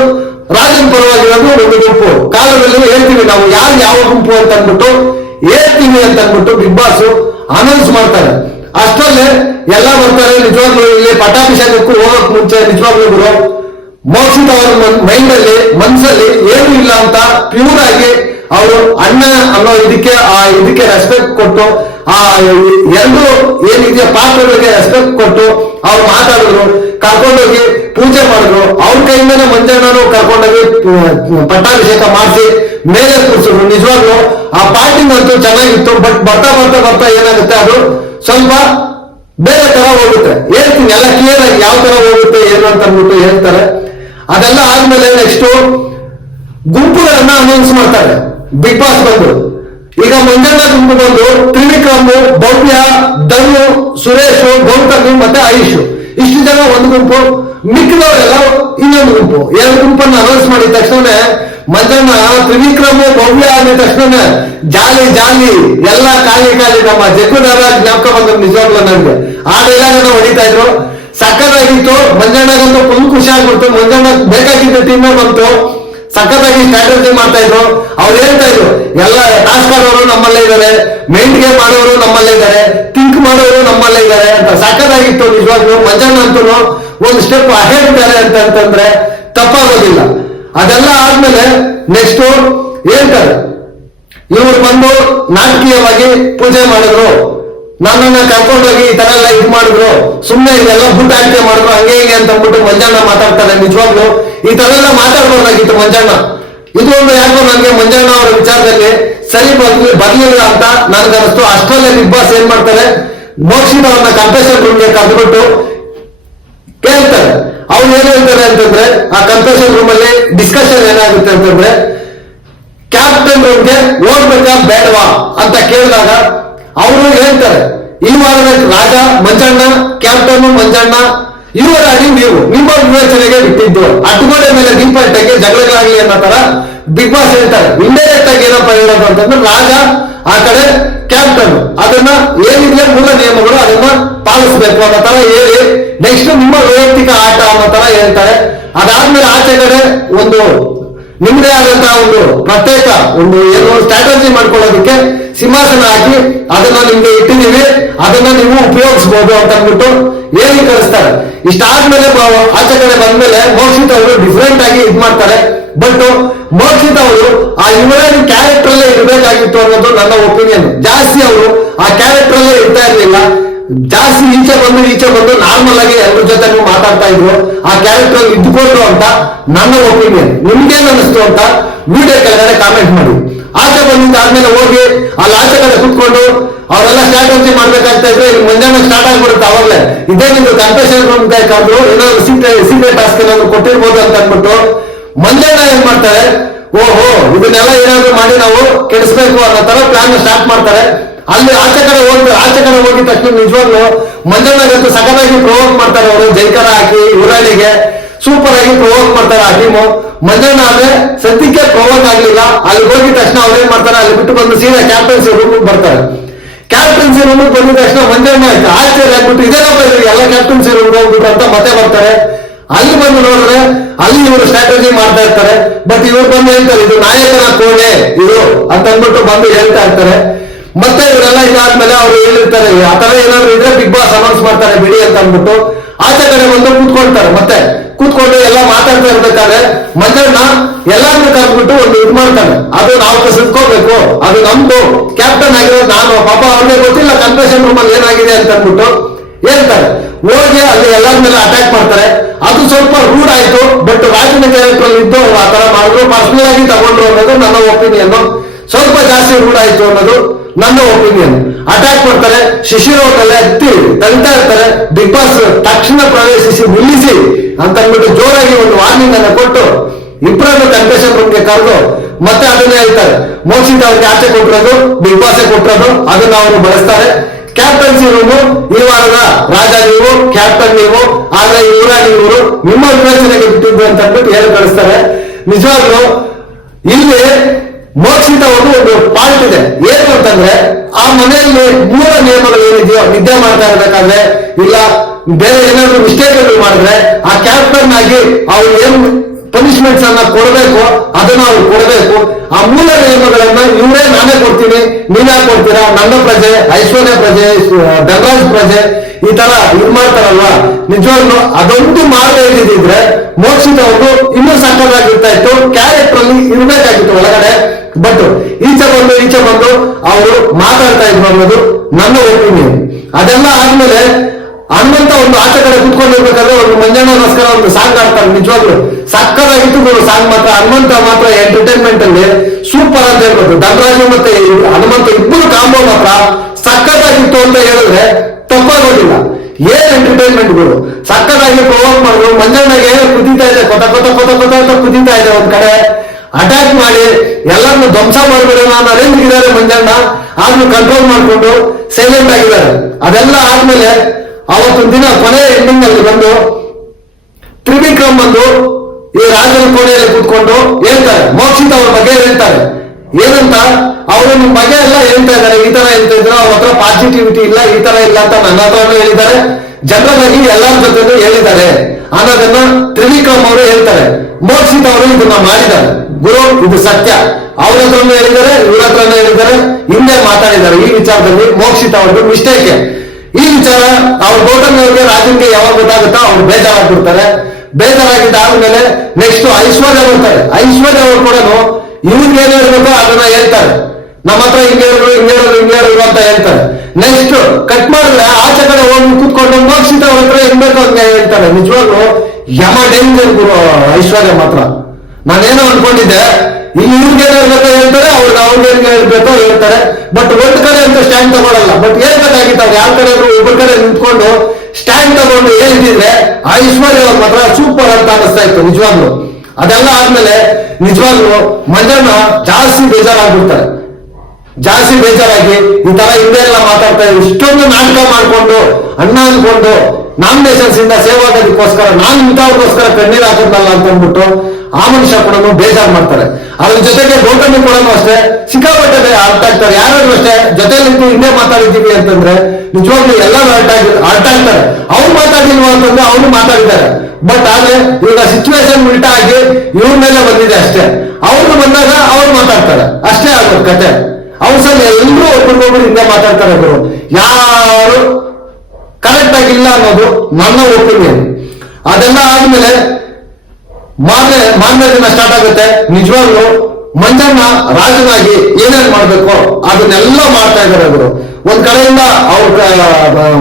ರಾಜನ್ ಪರವಾಗಿರೋದು ಒಂದು ಗುಂಪು. ಕಾಲದಲ್ಲಿ ಹೇಳ್ತೀವಿ ನಾವು ಯಾರು ಯಾವ ಗುಂಪು ಅಂತ ಅಂದ್ಬಿಟ್ಟು ಹೇಳ್ತೀವಿ ಅಂತ ಅಂದ್ಬಿಟ್ಟು ಬಿಗ್ ಬಾಸ್ ಅನೌನ್ಸ್ ಮಾಡ್ತಾರೆ. ಅಷ್ಟರಲ್ಲೇ ಎಲ್ಲ ಬರ್ತಾರೆ. ನಿಜವಾಗ್ಲೂ ಇಲ್ಲಿ ಪಟ್ಟಾಭಿಷೇಕಕ್ಕೂ ಹೋಗಕ್ ಮುಂಚೆ ನಿಜವಾಗ್ಲೂ ಗುರು ಮೋಕ್ಷಿತ ಅವರ ಮೈಂಡ್ ಅಲ್ಲಿ ಮನ್ಸಲ್ಲಿ ಏನು ಇಲ್ಲ ಅಂತ ಪ್ಯೂರ್ ಆಗಿ ಅವರು ಅಣ್ಣ ಅನ್ನೋ ಇದಕ್ಕೆ ರೆಸ್ಪೆಕ್ಟ್ ಕೊಟ್ಟು, ಆ 2 ಏನಿದೆಯಾ ಪಾತ್ರಗಳಿಗೆ ರೆಸ್ಪೆಕ್ಟ್ ಕೊಟ್ಟು ಅವ್ರು ಮಾತಾಡಿದ್ರು, ಕರ್ಕೊಂಡೋಗಿ ಪೂಜೆ ಮಾಡಿದ್ರು. ಅವ್ರ ಕೈಯಿಂದನೇ ಮಂಜಣ್ಣನು ಕರ್ಕೊಂಡೋಗಿ ಪಟ್ಟಾಭಿಷೇಕ ಮಾಡಿಸಿ ಮೇಲೆ ಕೂರಿಸಿದ್ರು. ನಿಜವಾಗ್ಲು ಆ ಪಾರ್ಟಿಂಗ್ ಅಂತೂ ಚೆನ್ನಾಗಿತ್ತು. ಬಟ್ ಬರ್ತಾ ಬರ್ತಾ ಬರ್ತಾ ಏನಾಗುತ್ತೆ ಅದು ಸ್ವಲ್ಪ ಬೇರೆ ತರ ಹೋಗುತ್ತೆ. ಹೇಳ್ತೀನಿ ಎಲ್ಲ ಕ್ಲಿಯರ್ ಆಗಿ ಯಾವ ತರ ಹೋಗುತ್ತೆ ಏನು ಅಂತ ಅಂದ್ಬಿಟ್ಟು ಹೇಳ್ತಾರೆ. ಅದೆಲ್ಲ ಆದ್ಮೇಲೆ ನೆಕ್ಸ್ಟ್ ಗುಂಪುಗಳನ್ನ ಅನೌನ್ಸ್ ಮಾಡ್ತಾರೆ ಬಿಗ್ ಬಾಸ್ ಬಂದು. ಈಗ ಮಂಜಣ್ಣ ಗುಂಪು ಬಂದು ತ್ರಿವಿಕ್ರಮ್, ಭವ್ಯ, ಧನು, ಸುರೇಶ್, ಗೌತಮಿ ಮತ್ತೆ ಆಯುಷ್, ಇಷ್ಟು ಜನ ಒಂದು ಗುಂಪು. ಮಿಕ್ಕಿದವರೆಲ್ಲ ಇನ್ನೊಂದು ಗುಂಪು. 2 ಗುಂಪನ್ನು ಅನೌನ್ಸ್ ಮಾಡಿದ ತಕ್ಷಣ ಮಂಜಣ್ಣ ತ್ರಿವಿಕ್ರಮ್, ಭವ್ಯ ಅಂದ ತಕ್ಷಣ ಜಾಲಿ ಜಾಲಿ ಎಲ್ಲ ಖಾಲಿ ಖಾಲಿ. ನಮ್ಮ ಜಗ್ಗುದಾರ ಜ್ಞಾಪಕ ಬಂದ್ರು ನಿಜವಾಗ್ಲೂ ನನಗೆ. ಆ ಡೈಲಾಗ್ ಹೊಡಿತಾ ಇದ್ರು, ಸಕ್ಕತ್ತಾಗಿತ್ತು. ಮಂಜಣ್ಣಗಂತೂ ಫುಲ್ ಖುಷಿ ಆಗ್ಬಿಡ್ತು. ಮಂಜಣ್ಣ ಬೇಕಾಗಿದ್ದ ಟೀಮ್ ಬಂತು, ಸಖತ್ತಾಗಿ ಸ್ಟ್ರಾಟಜಿ ಮಾಡ್ತಾ ಇದ್ರು. ಅವ್ರು ಹೇಳ್ತಾ ಇದ್ರು ಎಲ್ಲ ಟಾಸ್ಕ್ ಆಡೋರು ನಮ್ಮಲ್ಲೇ ಇದ್ದಾರೆ, ಮೈಂಡ್ ಗೇಮ್ ಮಾಡೋರು ನಮ್ಮಲ್ಲೇ ಇದ್ದಾರೆ, ಥಿಂಕ್ ಮಾಡೋರು ನಮ್ಮಲ್ಲೇ ಇದ್ದಾರೆ ಅಂತ. ಸಖತ್ತಾಗಿತ್ತು ನಿಜವಾಗ್ಲು. ಮಂಜಣ್ಣ ಅಂತೂ ಒಂದು ಸ್ಟೆಪ್ ಅಹೆಡ್ ಇದ್ದಾರೆ ಅಂತಂದ್ರೆ ತಪ್ಪಾಗೋದಿಲ್ಲ. ಅದೆಲ್ಲ ಆದ್ಮೇಲೆ ನೆಕ್ಸ್ಟ್ ಹೇಳ್ತಾರೆ ಇವ್ರು ಬಂದು ನಾಟಕೀಯವಾಗಿ ಪೂಜೆ ಮಾಡಿದ್ರು, ನನ್ನನ್ನ ಕರ್ಕೊಂಡೋಗಿ ಈ ತರ ಎಲ್ಲ ಇದು ಮಾಡಿದ್ರು, ಸುಮ್ಮನೆ ಇದೆಲ್ಲ ಬುಟ್ಟಾಟಿಕೆ ಮಾಡಿದ್ರು, ಹಂಗೆ ಹಿಂಗೆ ಅಂತ ಅಂದ್ಬಿಟ್ಟು ಮಂಜಣ್ಣ ಮಾತಾಡ್ತಾರೆ. ನಿಜವಾಗ್ಲು ಈ ತರ ಎಲ್ಲ ಮಾತಾಡ್ಬೋದಾಗಿತ್ತು ಮಂಜಣ್ಣ. ಇದು ಒಂದು ಯಾಕೋ ನನಗೆ ಮಂಜಣ್ಣ ಅವರ ವಿಚಾರದಲ್ಲಿ ಸರಿ ಬರ್ಲಿಲ್ಲ ಅಂತ ನನ್ಗನ್ನಿಸ್ತು. ಅಷ್ಟರಲ್ಲೇ ಬಿಗ್ ಬಾಸ್ ಏನ್ ಮಾಡ್ತಾರೆ, ಮೋಕ್ಷಿತ ಅವ್ರನ್ನ ಕನ್ಫೆಷನ್ ರೂಮ್ಗೆ ಕರೆದ್ಬಿಟ್ಟು ಕೇಳ್ತಾರೆ. ಅವ್ರು ಏನ್ ಹೇಳ್ತಾರೆ ಅಂತಂದ್ರೆ, ಆ ಕನ್ಫೆಷನ್ ರೂಮ್ ಅಲ್ಲಿ ಡಿಸ್ಕಷನ್ ಏನಾಗುತ್ತೆ ಅಂತಂದ್ರೆ, ಕ್ಯಾಪ್ಟನ್ ರೂಮ್ಗೆ ಹೋಗ್ಬೇಕಾ ಬೇಡವಾ ಅಂತ ಕೇಳಿದಾಗ ಅವರು ಹೇಳ್ತಾರೆ ಈ ವಾರದ ರಾಜ ಮಂಜಣ್ಣ, ಕ್ಯಾಪ್ಟನ್ ಮಂಜಣ್ಣ, ಇವರಾಗಿ ನೀವು ನಿಮ್ಮ ವಿವೇಚನೆಗೆ ಬಿಟ್ಟಿದ್ದು ಅಟ್ಟುಗೋಡೆ ಮೇಲೆ ದೀಪ ಇಟ್ಟಕ್ಕೆ ಜಗಳಗಳಾಗಲಿ ಅನ್ನೋ ತರ ಬಿಗ್ ಬಾಸ್ ಹೇಳ್ತಾರೆ. ಇಂಡೈರೆಕ್ಟ್ ಆಗಿ ಏನಪ್ಪ ಹೇಳೋದು ಅಂತಂದ್ರೆ ರಾಜ ಆ ಕಡೆ ಕ್ಯಾಪ್ಟನ್ ಅದನ್ನ ಏನಿದೆ ಮೂಲ ನಿಯಮಗಳು ಅದನ್ನ ಪಾಲಿಸಬೇಕು ಅನ್ನೋ ತರ ಹೇಳಿ ನೆಕ್ಸ್ಟ್ ನಿಮ್ಮ ವೈಯಕ್ತಿಕ ಆಟ ಅನ್ನೋ ತರ ಹೇಳ್ತಾರೆ. ಅದಾದ್ಮೇಲೆ ಆಚೆ ಕಡೆ ಒಂದು ನಿಮ್ಮದೇ ಆದಂತಹ ಒಂದು ಪ್ರತ್ಯೇಕ ಒಂದು ಏನು ಸ್ಟ್ರಾಟಜಿ ಮಾಡ್ಕೊಳ್ಳೋದಕ್ಕೆ ಸಿಂಹಾಸನ ಹಾಕಿ ಅದನ್ನ ನಿಮ್ಗೆ ಇಟ್ಟಿದೀವಿ, ಅದನ್ನ ನೀವು ಉಪಯೋಗಿಸಬಹುದು ಅಂತ ಅಂದ್ಬಿಟ್ಟು ಹೇಳಿ ಕಳಿಸ್ತಾರೆ. ಇಷ್ಟಾದ್ಮೇಲೆ ಆಚೆ ಕಡೆ ಬಂದ್ಮೇಲೆ ಮೋಕ್ಷಿತ್ ಅವರು ಡಿಫ್ರೆಂಟ್ ಆಗಿ ಇದ್ ಮಾಡ್ತಾರೆ. ಬಟ್ ಮೋಕ್ಷಿತ್ ಅವರು ಆ ಯುವರಾಣಿ ಕ್ಯಾರೆಕ್ಟರ್ ಅಲ್ಲೇ ಇರಬೇಕಾಗಿತ್ತು ಅನ್ನೋದು ನನ್ನ ಒಪಿನಿಯನ್. ಜಾಸ್ತಿ ಅವರು ಆ ಕ್ಯಾರೆಕ್ಟರ್ ಅಲ್ಲೇ ಇರ್ತಾ ಇರ್ಲಿಲ್ಲ. ಜಾಸ್ತಿ ಈಚೆ ಬಂದು ನಾರ್ಮಲ್ ಆಗಿ ಎಲ್ಲರ ಜೊತೆ ಮಾತಾಡ್ತಾ ಇದ್ರು, ಆ ಕ್ಯಾರೆಕ್ಟರ್ ಇದ್ದುಕೊಂಡ್ರು ಅಂತ ನನ್ನ ಒಪಿನಿಯನ್. ನಿಮ್ಗೇನ್ ಅನಿಸ್ತು ಅಂತ ವಿಡಿಯೋ ಕೆಳಗಡೆ ಕಾಮೆಂಟ್ ಮಾಡಿ. ಆಚೆ ಬಂದಿದ್ದಾದ್ಮೇಲೆ ಹೋಗಿ ಅಲ್ಲಿ ಆಚೆ ಕಡೆ ಕುತ್ಕೊಂಡು ಅವರೆಲ್ಲ ಸ್ಟ್ರಾಟಜಿ ಮಾಡ್ಬೇಕಾಗ್ತಾ ಇದ್ರೆ ಇಲ್ಲಿ ಮುಂಜಾನೆ ಸ್ಟಾರ್ಟ್ ಆಗ್ಬಿಡುತ್ತೆ. ಅವಾಗಲೇ ಇದೇ ನಿಮ್ಗೆ ಕನ್ಫೆಷನ್ ರೂಮ್ ಕರೆದ್ರು ಏನಾದ್ರು ಸೀಕ್ರೆಟ್ ಟಾಸ್ಕ್ ಏನಾದ್ರು ಕೊಟ್ಟಿರ್ಬೋದು ಅಂತ ಅಂದ್ಬಿಟ್ಟು ಮಂಜಣ್ಣ ಏನ್ ಮಾಡ್ತಾರೆ, ಓಹೋ ಇದನ್ನೆಲ್ಲ ಏನಾದ್ರು ಮಾಡಿ ನಾವು ಕೆಡಿಸ್ಬೇಕು ಅನ್ನೋ ತರ ಪ್ಲಾನ್ ಸ್ಟಾರ್ಟ್ ಮಾಡ್ತಾರೆ. ಅಲ್ಲಿ ಆಚೆ ಕಡೆ ಹೋಗಿದ ತಕ್ಷಣ ನಿಜವಾಗ್ಲು ಮಂಜಣ್ಣಗಂತೂ ಸಖತ್ತಾಗಿ ಪ್ರವೋಕ್ ಮಾಡ್ತಾರೆ ಅವರು. ಜೈಕಾರ ಹಾಕಿ ಯುವರಾಣಿಗೆ ಸೂಪರ್ ಆಗಿ ಪ್ರವೋಕ್ ಮಾಡ್ತಾರೆ ಆ ಟೀಮು. ಮಂಜಣ್ಣ ಆದ್ರೆ ಸದ್ಯಕ್ಕೆ ಪ್ರವೋಕ್ ಆಗ್ಲಿಲ್ಲ. ಅಲ್ಲಿ ಹೋಗಿದ ತಕ್ಷಣ ಅವ್ರು ಏನ್ ಮಾಡ್ತಾರೆ, ಅಲ್ಲಿ ಬಿಟ್ಟು ಬಂದು ಸೀದಾ ಕ್ಯಾಪ್ಟನ್ಸಿ ರೂಮ್ ಬರ್ತಾರೆ. ಕ್ಯಾಪ್ಟನ್ಸಿ ರೂಮ್ ಬಂದಿದ ತಕ್ಷಣ ಮಂಜಣ್ಣ ಆಶ್ಚರ್ಯ ಆಗ್ಬಿಟ್ಟು ಇದೇನಪ್ಪ ಎಲ್ಲ ಕ್ಯಾಪ್ಟನ್ಸಿ ರೂಮ್ ಹೋಗ್ಬಿಟ್ಟು ಅಂತ ಮತ್ತೆ ಬರ್ತಾರೆ. ಅಲ್ಲಿ ಬಂದು ನೋಡಿದ್ರೆ ಅಲ್ಲಿ ಇವರು ಸ್ಟ್ರಾಟಜಿ ಮಾಡ್ತಾ ಇರ್ತಾರೆ. ಬಟ್ ಇವ್ರು ಬಂದು ಹೇಳ್ತಾರೆ ಇದು ನಾಯಕನ ಕೋಣೆ ಇದು ಅಂತ ಅಂದ್ಬಿಟ್ಟು ಬಂದು ಹೇಳ್ತಾ ಇರ್ತಾರೆ. ಮತ್ತೆ ಇವರೆಲ್ಲ ಇದಾದ್ಮೇಲೆ ಅವ್ರು ಹೇಳಿರ್ತಾರೆ ಆ ತರ ಏನಾದ್ರು ಇದ್ರೆ ಬಿಗ್ ಬಾಸ್ ಅನೌನ್ಸ್ ಮಾಡ್ತಾರೆ ಬಿಡಿ ಅಂತ ಅಂದ್ಬಿಟ್ಟು ಆಚೆ ಕಡೆ ಬಂದು ಕೂತ್ಕೊಳ್ತಾರೆ. ಮತ್ತೆ ಕೂತ್ಕೊಂಡು ಎಲ್ಲ ಮಾತಾಡ್ತಾ ಇರ್ಬೇಕಾದ್ರೆ ಮಂಜಣ್ಣ ಎಲ್ಲಾರ್ನೂ ಕರೆದ್ಬಿಟ್ಟು ಒಂದು ಇದು ಮಾಡ್ತಾನೆ, ಅದು ನಾವು ಕಸಿದ್ಕೋಬೇಕು, ಅದು ನಮ್ದು ಕ್ಯಾಪ್ಟನ್ ಆಗಿರೋದು ನಾನು, ಪಾಪ ಅವ್ರಿಗೆ ಗೊತ್ತಿಲ್ಲ ಕನ್ಫೆಷನ್ ರೂಮ್ ಅಲ್ಲಿ ಏನಾಗಿದೆ ಅಂತ ಅಂದ್ಬಿಟ್ಟು ಹೇಳ್ತಾರೆ. ಹೋಗಿ ಅಲ್ಲಿ ಎಲ್ಲರ ಮೇಲೆ ಅಟ್ಯಾಕ್ ಮಾಡ್ತಾರೆ. ಅದು ಸ್ವಲ್ಪ ರೂಡ್ ಆಯ್ತು. ಬಟ್ ರಾಜನ ಕ್ಯಾರೆಕ್ಟರ್ ಇದ್ದು ಆ ತರ ಮಾಡಿದ್ರು, ಪರ್ಸನಲ್ ಆಗಿ ತಗೊಂಡ್ರು ಅನ್ನೋದು ನನ್ನ ಒಪಿನಿಯನ್. ಸ್ವಲ್ಪ ಜಾಸ್ತಿ ರೂಡ್ ಆಯ್ತು ಅನ್ನೋದು ನನ್ನ ಒಪಿನಿಯನ್. ಅಟ್ಯಾಕ್ ಮಾಡ್ತಾರೆ, ಶಿಶಿರ್ ಹೋಟೆಲ್ ಎತ್ತಿ ತಳ್ತಾ ಇರ್ತಾರೆ. ಬಿಗ್ ಬಾಸ್ ತಕ್ಷಣ ಪ್ರವೇಶಿಸಿ ನಿಲ್ಲಿಸಿ ಅಂತ ಅಂದ್ಬಿಟ್ಟು ಜೋರಾಗಿ ಒಂದು ವಾರ್ನಿಂಗ್ ಅನ್ನ ಕೊಟ್ಟು ಇಬ್ಬರನ್ನು ಕನ್ಫೆಷನ್ ರೂಮ್ಗೆ ಕರೆದು ಮತ್ತೆ ಅದನ್ನ ಹೇಳ್ತಾರೆ. ಮೋಕ್ಷಿತ್ ಅವ್ರಿಗೆ ಆಚೆ ಕೊಟ್ಟಿರೋದು ಬಿಗ್ ಬಾಸ್ ಕೊಟ್ಟಿರೋದು ಅದನ್ನ ಅವರು ಬಳಸ್ತಾರೆ. ಕ್ಯಾಪ್ಟನ್ಸಿ ರೂಮು ಈ ವಾರದ ರಾಜ ನೀವು, ಕ್ಯಾಪ್ಟನ್ ನೀವು, ಆದ್ರೆ ಯುವರಾಣಿ ಇವರು ನಿಮ್ಮ ವಿವೇಚನೆಗೆ ಬಿಟ್ಟಿದ್ದು ಅಂತ ಅಂದ್ಬಿಟ್ಟು ಹೇಳಿ ಕಳಿಸ್ತಾರೆ. ನಿಜವಾಗ್ಲು ಇಲ್ಲಿ ಮೋಕ್ಷಿತ ಅವರು ಒಂದು ಪಾಯಿಂಟ್ ಇದೆ. ಏನು ಅಂತಂದ್ರೆ ಆ ಮನೆಯಲ್ಲಿ ಮೂಲ ನಿಯಮಗಳು ಏನಿದೆಯೋ ನಿದ್ದೆ ಮಾಡ್ತಾ ಇರ್ಬೇಕಾದ್ರೆ ಇಲ್ಲ ಬೇರೆ ಏನಾದ್ರು ಮಿಸ್ಟೇಕ್ಗಳು ಮಾಡಿದ್ರೆ ಆ ಕ್ಯಾಪ್ಟನ್ ಆಗಿ ಅವ್ರು ಏನು ಪನಿಷ್ಮೆಂಟ್ಸ್ ಅನ್ನ ಕೊಡಬೇಕು ಅದನ್ನ ಅವ್ರು ಕೊಡಬೇಕು. ಆ ಮೂಲ ನಿಯಮಗಳನ್ನ ಇವರೇ ನಾನೇ ಕೊಡ್ತೀನಿ, ನೀವೇ ಕೊಡ್ತೀರಾ, ನನ್ನ ಪ್ರಜೆ, ಐಶ್ವರ್ಯ ಪ್ರಜೆ, ಧನರಾಜ್ ಪ್ರಜೆ ಈ ತರ ಇದು ಮಾಡ್ತಾರಲ್ವಾ. ನಿಜವಾಗ್ಲು ಅದೊಂದು ಮಾಡದೇ ಇದ್ದಿದ್ರೆ ಮೋಕ್ಷಿತ ಅವರು ಇನ್ನೂ ಸಕ್ಕತ್ತಾಗಿರ್ತಾ ಇತ್ತು, ಕ್ಯಾರೆಕ್ಟರ್ ಅಲ್ಲಿ ಇರ್ಬೇಕಾಗಿತ್ತು ಒಳಗಡೆ. ಬಟ್ ಈಚೆ ಬಂದು ಅವರು ಮಾತಾಡ್ತಾ ಇದ್ರು ಅನ್ನೋದು ನನ್ನ ಒಪಿನಿಯನ್. ಅದೆಲ್ಲ ಆದ್ಮೇಲೆ ಹನುಮಂತ ಒಂದು ಆಚೆ ಕಡೆ ಕುತ್ಕೊಂಡಿರ್ಬೇಕಾದ್ರೆ ಒಂದು ಮಂಜಣ್ಣಗೋಸ್ಕರ ಒಂದು ಸಾಂಗ್ ಆಡ್ತಾರೆ. ನಿಜವಾಗ್ಲು ಸಕ್ಕದಾಗಿತ್ತು ಸಾಂಗ್ ಮಾತ್ರ. ಹನುಮಂತ ಮಾತ್ರ ಎಂಟರ್ಟೈನ್ಮೆಂಟ್ ಅಲ್ಲಿ ಸೂಪರ್ ಅಂತ ಹೇಳ್ಬೋದು. ಧನರಾಜು ಮತ್ತೆ ಹನುಮಂತ ಇಬ್ಬರು ಕಾಂಬೋ ಮಾತ್ರ ಸಕ್ಕದಾಗಿತ್ತು ಅಂತ ಹೇಳಿದ್ರೆ ತಪ್ಪಾಗೋದಿಲ್ಲ. ಏನ್ ಎಂಟರ್ಟೈನ್ಮೆಂಟ್ಗಳು ಸಕ್ಕದಾಗಿ ಪ್ರವೋಕ್ ಮಾಡಿದ್ರು. ಮಂಜಣ್ಣಗೆ ಕುದೀತಾ ಇದೆ, ಕೊತ ಕುದೀತಾ ಇದೆ. ಒಂದ್ ಕಡೆ ಅಟ್ಯಾಕ್ ಮಾಡಿ ಎಲ್ಲರನ್ನು ಧ್ವಂಸ ಮಾಡ್ಬಿಡೋಣ ಅನ್ನೋ ರೇಂಜ್ ಇದ್ದಾರೆ ಮಂಜಣ್ಣ. ಆದ್ರೂ ಕಂಟ್ರೋಲ್ ಮಾಡ್ಕೊಂಡು ಸೈಲೆಂಟ್ ಆಗಿದ್ದಾರೆ. ಅದೆಲ್ಲ ಆದ್ಮೇಲೆ ಅವತ್ತೊಂದು ದಿನ ಕೊನೆ ಎಂಡಿಂಗ್ ಅಲ್ಲಿ ಬಂದು ತ್ರಿವಿಕ್ರಮ್ ಬಂದು ಈ ರಾಜನ ಕೋಣೆಯಲ್ಲಿ ಕೂತ್ಕೊಂಡು ಹೇಳ್ತಾರೆ, ಮೋಕ್ಷಿತ್ ಅವ್ರ ಬಗ್ಗೆ ಹೇಳ್ತಾರೆ. ಏನಂತ ಅವರು ನಿಮ್ ಬಗ್ಗೆ ಎಲ್ಲ ಹೇಳ್ತಾ ಇದ್ದಾರೆ, ಈ ತರ ಹೇಳ್ತಾ ಇದ್ರು, ಅವ್ರ ಹತ್ರ ಪಾಸಿಟಿವಿಟಿ ಇಲ್ಲ, ಈ ತರ ಇಲ್ಲ ಅಂತ ನನ್ನ ಹತ್ರನೂ ಹೇಳಿದ್ದಾರೆ, ಜನರಲ್ ಆಗಿ ಎಲ್ಲರ ಜೊತೆ ಹೇಳಿದ್ದಾರೆ ಅನ್ನೋದನ್ನ ತ್ರಿವಿಕ್ರಮ್ ಅವರು ಹೇಳ್ತಾರೆ. ಮೋಕ್ಷಿತ್ ಅವರು ಇದನ್ನ ಮಾಡಿದ್ದಾರೆ. ಗುರು ಇದು ಸತ್ಯ, ಅವ್ರ ಹತ್ರನೂ ಹೇಳಿದ್ದಾರೆ, ಇವ್ರ ಹತ್ರನೂ ಹೇಳಿದ್ದಾರೆ, ಹಿಂದೆ ಮಾತಾಡಿದ್ದಾರೆ ಈ ವಿಚಾರದಲ್ಲಿ. ಮೋಕ್ಷಿತ್ ಅವ್ರದ್ದು ಮಿಸ್ಟೇಕ್ ಈ ವಿಚಾರ. ಅವ್ರ ಗೌತಮ್ಗೆ ರಾಜನ್ಗೆ ಯಾವಾಗ ಗೊತ್ತಾಗುತ್ತೋ ಅವ್ರು ಬೇಜಾರಾಗ್ಬಿಡ್ತಾರೆ. ಬೇಜಾರಾಗಿದ್ದಾದ್ಮೇಲೆ ನೆಕ್ಸ್ಟ್ ಐಶ್ವರ್ಯ ಬರ್ತಾರೆ. ಐಶ್ವರ್ಯ ಅವರು ಕೂಡ ಇವ್ರಿಗೆ ಏನ್ ಹೇಳ್ಬೇಕೋ ಅದನ್ನ ಹೇಳ್ತಾರೆ. ನಮ್ಮ ಹತ್ರ ಹಿಂಗೆ ಅಂತ ಹೇಳ್ತಾರೆ. ನೆಕ್ಸ್ಟ್ ಕಟ್ ಮಾಡಿದ್ರೆ ಆಚೆ ಕಡೆ ಹೋಗಿ ಕೂತ್ಕೊಂಡು ಮೋಕ್ಷಿತ ಅವ್ರ ಹತ್ರ ಇರ್ಬೇಕು ಅಂತ ಹೇಳ್ತಾರೆ. ನಿಜವಾಗ್ಲು ಯಮ ಡೇಂಜರ್ ಗುರು ಐಶ್ವರ್ಯ ಮಾತ್ರ. ನಾನೇನೋ ಅನ್ಕೊಂಡಿದ್ದೆ ಇವ್ರಿಗೆ ಹೇಳ್ಬೇಕೋ ಹೇಳ್ತಾರೆ, ಅವ್ರಿಗೆ ಹೇಳ್ಬೇಕೋ ಹೇಳ್ತಾರೆ. ಬಟ್ ಒಂದ್ ಕಡೆ ಅಂತ ಸ್ಟ್ಯಾಂಡ್ ತಗೊಳಲ್ಲ. ಬಟ್ ಹೇಳ್ಬೇಕಾಗಿತ್ತು ಅವ್ರು ಯಾರ ಕಡೆ ಒಬ್ಬರ ಕಡೆ ನಿಂತ್ಕೊಂಡು ಸ್ಟ್ಯಾಂಡ್ ತಗೊಂಡು ಹೇಳಿದ್ರೆ ಐಶ್ವರ್ಯ ಅವ್ರ ಮಾತ್ರ ಸೂಪರ್ ಅಂತ ಅನಿಸ್ತಾ ಇತ್ತು ನಿಜವಾಗ್ಲು. ಅದೆಲ್ಲ ಆದ್ಮೇಲೆ ನಿಜವಾಗ್ಲು ಮಂಜಣ್ಣ ಜಾಸ್ತಿ ಬೇಜಾರಾಗ್ಬಿಡ್ತಾರೆ. ಜಾಸ್ತಿ ಬೇಜಾರಾಗಿ ಈ ತರ ಹಿಂದೆ ಎಲ್ಲ ಮಾತಾಡ್ತಾ ಇದ್ರು. ಇಷ್ಟೊಂದು ನಾಟಕ ಮಾಡ್ಕೊಂಡು ಅಣ್ಣ ಅನ್ಕೊಂಡು ನಾಮಿನೇಷನ್ಸ್ ಇಂದ ಸೇವ್ ಆಗೋದಕ್ಕೋಸ್ಕರ ನಾನು ಇಂಥವ್ರಿಗೋಸ್ಕರ ಕಣ್ಣೀರ್ ಹಾಕಿದ್ನಲ್ಲ ಅಂತ ಅಂದ್ಬಿಟ್ಟು ಆ ಮನುಷ್ಯ ಕೂಡ ಬೇಜಾರು ಮಾಡ್ತಾರೆ. ಅದ್ರ ಜೊತೆಗೆ ಗೌತಮಿ ಕೂಡ ಅಷ್ಟೇ ಸಿಕ್ಕಾಪಟ್ಟೆ ಅರ್ಥ ಆಗ್ತಾರೆ. ಯಾರಾದ್ರೂ ಅಷ್ಟೇ ಜೊತೆಲಿ ಹಿಂದೆ ಮಾತಾಡಿದ್ದೀವಿ ಅಂತಂದ್ರೆ ನಿಜವಾಗ್ಲೂ ಎಲ್ಲ ಅರ್ಥ ಆಗ್ತಾರೆ. ಅವ್ರು ಮಾತಾಡಿಲ್ವ ಅಂತಂದ್ರೆ ಅವ್ರು ಮಾತಾಡಿದ್ದಾರೆ. ಬಟ್ ಆದ್ರೆ ಈಗ ಸಿಚುವೇಶನ್ ಉಲ್ಟಾ ಆಗಿ ಇವ್ರ ಮೇಲೆ ಬಂದಿದೆ ಅಷ್ಟೇ. ಅವ್ರು ಬಂದಾಗ ಅವ್ರು ಮಾತಾಡ್ತಾರೆ ಅಷ್ಟೇ ಆಗೋದು ಕತೆ. ಅವ್ರ ಸಲ ಎಲ್ಲರೂ ಒಬ್ಬರಿಗೊಬ್ರು ಹಿಂದೆ ಮಾತಾಡ್ತಾರೆ. ಅವರು ಯಾರು ಕರೆಕ್ಟ್ ಆಗಿಲ್ಲ ಅನ್ನೋದು ನನ್ನ ಒಪಿನಿಯನ್. ಅದೆಲ್ಲ ಆದ್ಮೇಲೆ ಮಾರನೇ ದಿನ ಸ್ಟಾರ್ಟ್ ಆಗುತ್ತೆ. ನಿಜವಾಗ್ಲು ಮಂಜಣ್ಣ ರಾಜನಾಗಿ ಏನೇನ್ ಮಾಡ್ಬೇಕು ಅದನ್ನೆಲ್ಲ ಮಾಡ್ತಾ ಇದ್ದಾರೆ ಅವರು. ಒಂದ್ ಕಡೆಯಿಂದ ಅವ್ರ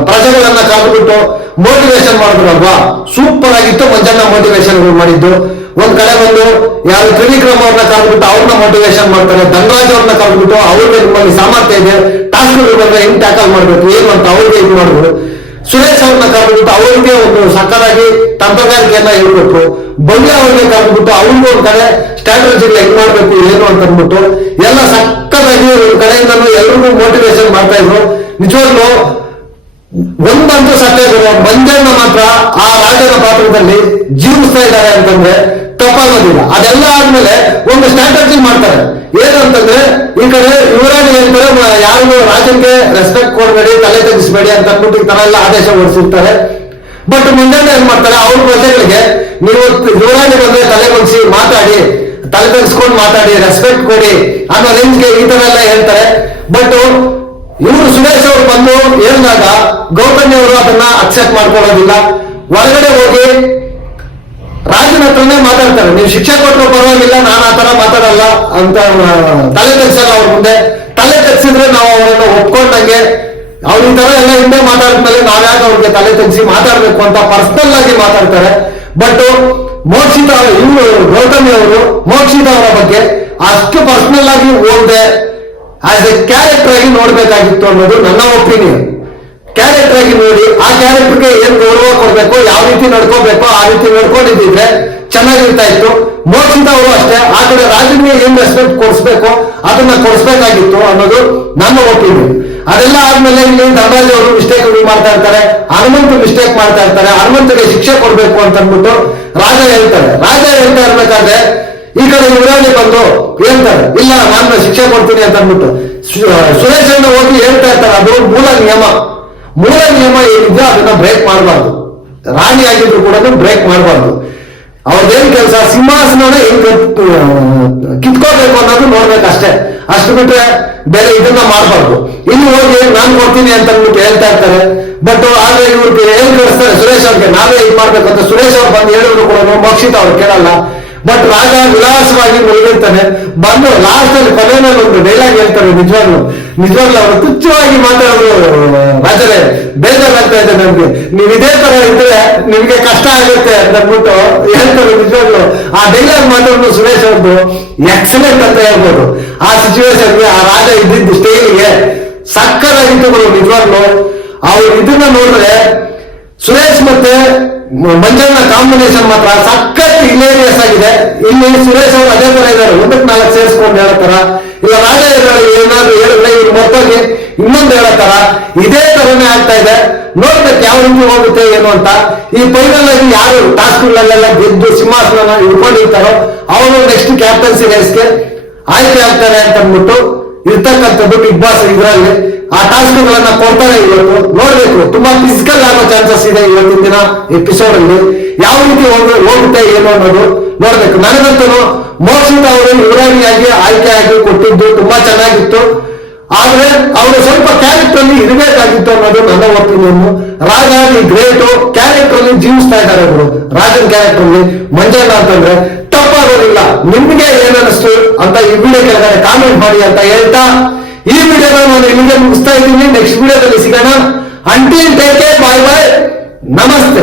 ಪ್ರಜೆಗಳನ್ನ ಕರೆದುಬಿಟ್ಟು ಮೋಟಿವೇಶನ್ ಮಾಡಿದ್ರಲ್ವಾ, ಸೂಪರ್ ಆಗಿತ್ತು ಮಂಜಣ್ಣ ಮೋಟಿವೇಶನ್ ಮಾಡಿದ್ದು. ಒಂದ್ ಕಡೆ ಬಂದು ಯಾರು ತ್ರಿವಿಕ್ರಮ್ ಅವ್ರನ್ನ ಕರೆದ್ಬಿಟ್ಟು ಅವ್ರನ್ನ ಮೋಟಿವೇಶನ್ ಮಾಡ್ತಾರೆ. ಧನರಾಜ್ ಅವ್ರನ್ನ ಕರೆದ್ಬಿಟ್ಟು ಅವ್ರಿಗೆ ನಿಮ್ಮಲ್ಲಿ ಸಾಮರ್ಥ್ಯ ಇದೆ, ಟಾಸ್ಕ್ಗಳು ಬಂದ್ರೆ ಹೆಂಗ್ ಟ್ಯಾಕಲ್ ಮಾಡ್ಬೇಕು ಏನು ಅಂತ ಅವ್ರಿಗೆ ಇದು ಮಾಡಿದ್ರು. ಸುರೇಶ್ ಅವ್ರನ್ನ ಕರೆದ್ಬಿಟ್ಟು ಅವ್ರಿಗೆ ಒಂದು ಸಕ್ಕರಾಗಿ ತಂತ್ರಗಾರಿಕೆಯನ್ನ ಹೇಳ್ಬೇಕು. ಬಳ್ಳಿ ಅವ್ರಿಗೆ ಕರೆದ್ಬಿಟ್ಟು ಅವ್ರಿಗೂ ಒಂದ್ ಕಡೆ ಸ್ಟ್ರಾಟಜಿಗಳು ಹೆಂಗ್ ಮಾಡ್ಬೇಕು ಏನು ಅಂತ ಅಂದ್ಬಿಟ್ಟು ಎಲ್ಲ ಸಕ್ಕದಾಗಿ ಒಂದ್ ಕಡೆಯಿಂದನೂ ಎಲ್ರಿಗೂ ಮೋಟಿವೇಶನ್ ಮಾಡ್ತಾ ಇದ್ರು. ನಿಜವಾಗ್ಲೂ ಒಂದಂತೂ ಸತ್ಯ ಇದ್ರು, ಮಂಜಣ್ಣ ಮಾತ್ರ ಆ ರಾಜನ ಪಾತ್ರದಲ್ಲಿ ಜೀವಿಸ್ತಾ ಇದ್ದಾರೆ ಅಂತಂದ್ರೆ ತಪ್ಪಾಗೋದಿಲ್ಲ. ಅದೆಲ್ಲ ಆದ್ಮೇಲೆ ಒಂದು ಸ್ಟ್ರಾಟಜಿ ಮಾಡ್ತಾರೆ. ಏನಂತಂದ್ರೆ ಈ ಕಡೆ ಯುವರಾಣಿ ಹೇಳ್ತಾರೆ ಯಾರಿಗೂ ರಾಜನ್ಗೆ ರೆಸ್ಪೆಕ್ಟ್ ಕೊಡಬೇಡಿ, ತಲೆ ತೆಗಿಸ್ಬೇಡಿ ಅಂತ ಅಂದ್ಬಿಟ್ಟು ಈ ತರ ಎಲ್ಲ ಆದೇಶ ಹೊರಡಿಸಿರ್ತಾರೆ. ಬಟ್ ಮಂಜಣ್ಣ ಏನ್ ಮಾಡ್ತಾರೆ, ಅವ್ರ ಪ್ರಜೆಗಳಿಗೆ ನೀವು ಯುವರಾಣಿ ಬಂದ್ರೆ ತಲೆ ಬಗ್ಸಿ ಮಾತಾಡಿ, ತಲೆ ತೆಗೆಸ್ಕೊಂಡು ಮಾತಾಡಿ, ರೆಸ್ಪೆಕ್ಟ್ ಕೊಡಿ ಅನ್ನೋ ರೇಂಜ್ಗೆ ಈ ತರ ಎಲ್ಲ ಹೇಳ್ತಾರೆ. ಬಟ್ ಇವರು ಸುರೇಶ್ ಅವರು ಬಂದು ಹೇಳಿದಾಗ ಗೌತಮಿ ಅವರು ಅದನ್ನ ಅಕ್ಸೆಪ್ಟ್ ಮಾಡ್ಕೊಳ್ಳೋದಿಲ್ಲ. ಹೊರಗಡೆ ಹೋಗಿ ರಾಜನ ಹತ್ರನೇ ಮಾತಾಡ್ತಾರೆ. ನೀವು ಶಿಕ್ಷೆ ಕೊಟ್ಟರು ಪರವಾಗಿಲ್ಲ, ನಾನು ಆ ತರ ಮಾತಾಡಲ್ಲ ಅಂತ ತಲೆ ತೆಗ್ಸಲ್ಲ. ಅವ್ರ ಮುಂದೆ ತಲೆ ತೆಗ್ಸಿದ್ರೆ ನಾವು ಅವರನ್ನು ಒಪ್ಕೊಂಡಂಗೆ. ಅವ್ರ ಈ ತರ ಎಲ್ಲ ಹಿಂದೆ ಮಾತಾಡಿದ್ಮೇಲೆ ನಾವ್ಯಾಗ ಅವ್ರಿಗೆ ತಲೆ ತೆಗ್ಸಿ ಮಾತಾಡ್ಬೇಕು ಅಂತ ಪರ್ಸನಲ್ ಆಗಿ ಮಾತಾಡ್ತಾರೆ. ಬಟ್ ಮೋಕ್ಷಿತ ಇವರು ಗೌತಮಿ ಅವರು ಮೋಕ್ಷಿತ ಅವರ ಬಗ್ಗೆ ಅಷ್ಟು ಪರ್ಸನಲ್ ಆಗಿ ಹೋಗದೆ ಆಸ್ ಎ ಕ್ಯಾರೆಕ್ಟರ್ ಆಗಿ ನೋಡ್ಬೇಕಾಗಿತ್ತು ಅನ್ನೋದು ನನ್ನ ಒಪಿನಿಯನ್. ಕ್ಯಾರೆಕ್ಟರ್ ಆಗಿ ನೋಡಿ ಆ ಕ್ಯಾರೆಕ್ಟರ್ಗೆ ಏನ್ ಗೌರವ ಕೊಡ್ಬೇಕು, ಯಾವ ರೀತಿ ನಡ್ಕೋಬೇಕು ಆ ರೀತಿ ನಡ್ಕೊಂಡಿದ್ದಿದ್ರೆ ಚೆನ್ನಾಗಿರ್ತಾ ಇತ್ತು. ಮೋಕ್ಷಿತ ಅವರು ಅಷ್ಟೇ ಆ ಕಡೆ ರಾಜನಿಗೆ ಏನ್ ರೆಸ್ಪೆಕ್ಟ್ ಕೊಡಿಸ್ಬೇಕು ಅದನ್ನ ಕೊಡಿಸ್ಬೇಕಾಗಿತ್ತು ಅನ್ನೋದು ನನ್ನ ಒಪಿನಿಯನ್. ಅದೆಲ್ಲ ಆದ್ಮೇಲೆ ಇಲ್ಲಿ ಧನರಾಜ್ ಅವರು ಮಿಸ್ಟೇಕ್ ಮಾಡ್ತಾ ಇರ್ತಾರೆ, ಹನುಮಂತ ಮಿಸ್ಟೇಕ್ ಮಾಡ್ತಾ ಇರ್ತಾರೆ. ಹನುಮಂತಗೆ ಶಿಕ್ಷೆ ಕೊಡ್ಬೇಕು ಅಂತ ಅಂದ್ಬಿಟ್ಟು ರಾಜ ಹೇಳ್ತಾರೆ. ರಾಜ ಹೇಳ್ತಾ ಇರ್ಬೇಕಾದ್ರೆ ಈ ಕಡೆ ಯುವರಾಣಿ ಬಂದು ಹೇಳ್ತಾರೆ ಇಲ್ಲ ನಾನು ಶಿಕ್ಷೆ ಕೊಡ್ತೀನಿ ಅಂತ ಅಂದ್ಬಿಟ್ಟು ಸುರೇಶ್ ಅಣ್ಣ ಹೋಗಿ ಹೇಳ್ತಾ ಇರ್ತಾರೆ. ಅದು ಮೂಲ ನಿಯಮ ಏನಿದೆ ಅದನ್ನ ಬ್ರೇಕ್ ಮಾಡಬಾರ್ದು. ರಾಣಿ ಆಗಿದ್ರು ಕೂಡ ಬ್ರೇಕ್ ಮಾಡಬಾರ್ದು. ಅವ್ರದ್ದೇನ್ ಕೆಲಸ ಸಿಂಹಾಸನ ಹೆಂಗ್ ಕಿತ್ಕೋಬೇಕು ಅನ್ನೋದು ನೋಡ್ಬೇಕಷ್ಟೇ. ಅಷ್ಟು ಬಿಟ್ರೆ ಬೇರೆ ಇದನ್ನ ಮಾಡಬಾರ್ದು. ಇಲ್ಲಿ ಹೋಗಿ ನಾನು ಕೊಡ್ತೀನಿ ಅಂತ ಅಂದ್ಬಿಟ್ಟು ಹೇಳ್ತಾ ಇರ್ತಾರೆ. ಬಟ್ ಆದ್ರೆ ಇವ್ರಿಗೆ ಏನ್ ಕಳಿಸ್ತಾರೆ ಸುರೇಶ್ ಅವ್ರಿಗೆ ನಾವೇ ಇದು ಮಾಡ್ಬೇಕಂತ ಸುರೇಶ್ ಅವ್ರು ಬಂದು ಹೇಳಿದ್ರು ಕೂಡ ಮೋಕ್ಷಿತ ಅವ್ರು ಕೇಳಲ್ಲ. ಬಟ್ ರಾಜ ವಿಲಾಸವಾಗಿ ಮುಳುಗಿರ್ತಾನೆ. ಬಂದು ಲಾಸ್ಟ್ ಅಲ್ಲಿ ಕೊನೆಯಲ್ಲಿ ಒಂದು ಡೈಲಾಗ್ ಹೇಳ್ತಾರೆ. ನಿಜವಾಗ್ಲೂ ಅವರು ತುಚ್ಛವಾಗಿ ಮಾತಾಡೋದು ರಾಜರೇ ಬೇಜಾರಾಗ್ತಾ ಇದೆ ನಮ್ಗೆ, ನೀವ್ ಇದೇ ತರ ಇದ್ರೆ ನಿಮ್ಗೆ ಕಷ್ಟ ಆಗುತ್ತೆ ಅಂತ ಅಂದ್ಬಿಟ್ಟು ಹೇಳ್ತಾರೆ. ನಿಜವಾಗ್ಲು ಆ ಡೈಲಾಗ್ ಮಾತಾಡೋದು ಸುರೇಶ್ ಅವ್ರದ್ದು ಎಕ್ಸಲೆಂಟ್ ಅಂತ ಹೇಳ್ಬೋದು. ಆ ಸಿಚುವೇಶನ್ಗೆ ಆ ರಾಜ ಇದ್ದಿದ್ದು ಸ್ಟೈಲ್ಗೆ ಸಕ್ಕದಾಗಿತ್ತು. ನಿಜವಾಗ್ಲು ಅವ್ರು ಇದನ್ನ ನೋಡಿದ್ರೆ ಸುರೇಶ್ ಮತ್ತೆ ಮಂಜಣ್ಣ ಕಾಂಬಿನೇಷನ್ ಮಾತ್ರ ಸಖತ್ ಹಿಲೇರಿಯಸ್ ಆಗಿದೆ. ಇಲ್ಲಿ ಸುರೇಶ್ ಅವರು ಅದೇ ತರ ಇದ್ದಾರೆ, 1-4 ಸೇರಿಸ್ಕೊಂಡು ಹೇಳತ್ತಾರ. ಇಲ್ಲ ರಾಜ ಏನಾದ್ರು ಹೇಳಿದ್ರೆ ಇವ್ರು ಮೊತ್ತವಾಗಿ ಇನ್ನೊಂದು ಹೇಳತ್ತಾರ. ಇದೇ ತರನೇ ಆಗ್ತಾ ಇದೆ. ನೋಡ್ಬೇಕು ಯಾವ ರೀತಿ ಹೋಗುತ್ತೆ ಏನು ಅಂತ. ಈ ಫೈನಲ್ ಆಗಿ ಯಾರು ಟಾಸ್ಕ್ಗಳಲ್ಲೆಲ್ಲ ಗೆದ್ದು ಸಿಂಹಾಸನ ಇಟ್ಕೊಂಡಿರ್ತಾರೋ ಅವರು ನೆಕ್ಸ್ಟ್ ಕ್ಯಾಪ್ಟನ್ಸಿ ರೇಸ್ಗೆ ಆಯ್ಕೆ ಆಗ್ತಾರೆ ಅಂತ ಅಂದ್ಬಿಟ್ಟು ಇರ್ತಕ್ಕಂಥದ್ದು ಬಿಗ್ ಬಾಸ್ ಇದರಲ್ಲಿ ಆ ಟಾಸ್ಕ್ಗಳನ್ನ ಕೊಡ್ತಾರೆ. ಇವತ್ತು ನೋಡ್ಬೇಕು, ತುಂಬಾ ಫಿಸಿಕಲ್ ಆಗೋ ಚಾನ್ಸಸ್ ಇದೆ ಇವತ್ತಿನ ದಿನ ಎಪಿಸೋಡ್ ಅಲ್ಲಿ. ಯಾವ ರೀತಿ ಹೋಗುತ್ತೆ ಏನು ಅನ್ನೋದು ನೋಡ್ಬೇಕು. ನನಗಂತೂ ಮೋಕ್ಷಿತ ಅವರು ಯುವರಾಣಿಯಾಗಿ ಆಯ್ಕೆ ಆಗಿ ಕೊಟ್ಟಿದ್ದು ತುಂಬಾ ಚೆನ್ನಾಗಿತ್ತು. ಆದ್ರೆ ಅವರು ಸ್ವಲ್ಪ ಕ್ಯಾರೆಕ್ಟರ್ ಅಲ್ಲಿ ಇರಬೇಕಾಗಿತ್ತು ಅನ್ನೋದು ನನ್ನ ಒಪಿನಿಯನ್. ರಾಜ ಗ್ರೇಟು ಕ್ಯಾರೆಕ್ಟರ್ ಅಲ್ಲಿ ಜೀವಿಸ್ತಾ ಇದ್ದಾರೆ ಅವರು. ರಾಜನ್ ಕ್ಯಾರೆಕ್ಟರ್ ಅಲ್ಲಿ ಮಂಜಣ್ಣ ಅಂತಂದ್ರೆ ತಪ್ಪಾಗೋದಿಲ್ಲ. ನಿಮ್ಗೆ ಏನನ್ನಿಸ್ತು ಅಂತ ಈ ವಿಡಿಯೋ ಕೆಳಗಡೆ ಕಾಮೆಂಟ್ ಮಾಡಿ ಅಂತ ಹೇಳ್ತಾ ಈ ವಿಡಿಯೋನ ನಾನು ಇಲ್ಲಿಗೆ ಮುಗಿಸ್ತಾ ಇದ್ದೀನಿ. ನೆಕ್ಸ್ಟ್ ವಿಡಿಯೋದಲ್ಲಿ ಸಿಗೋಣ. ಅಂಟಿಲ್ ಟೇಕ್ ಕೇರ್, ಬಾಯ್ ಬಾಯ್, ನಮಸ್ತೆ.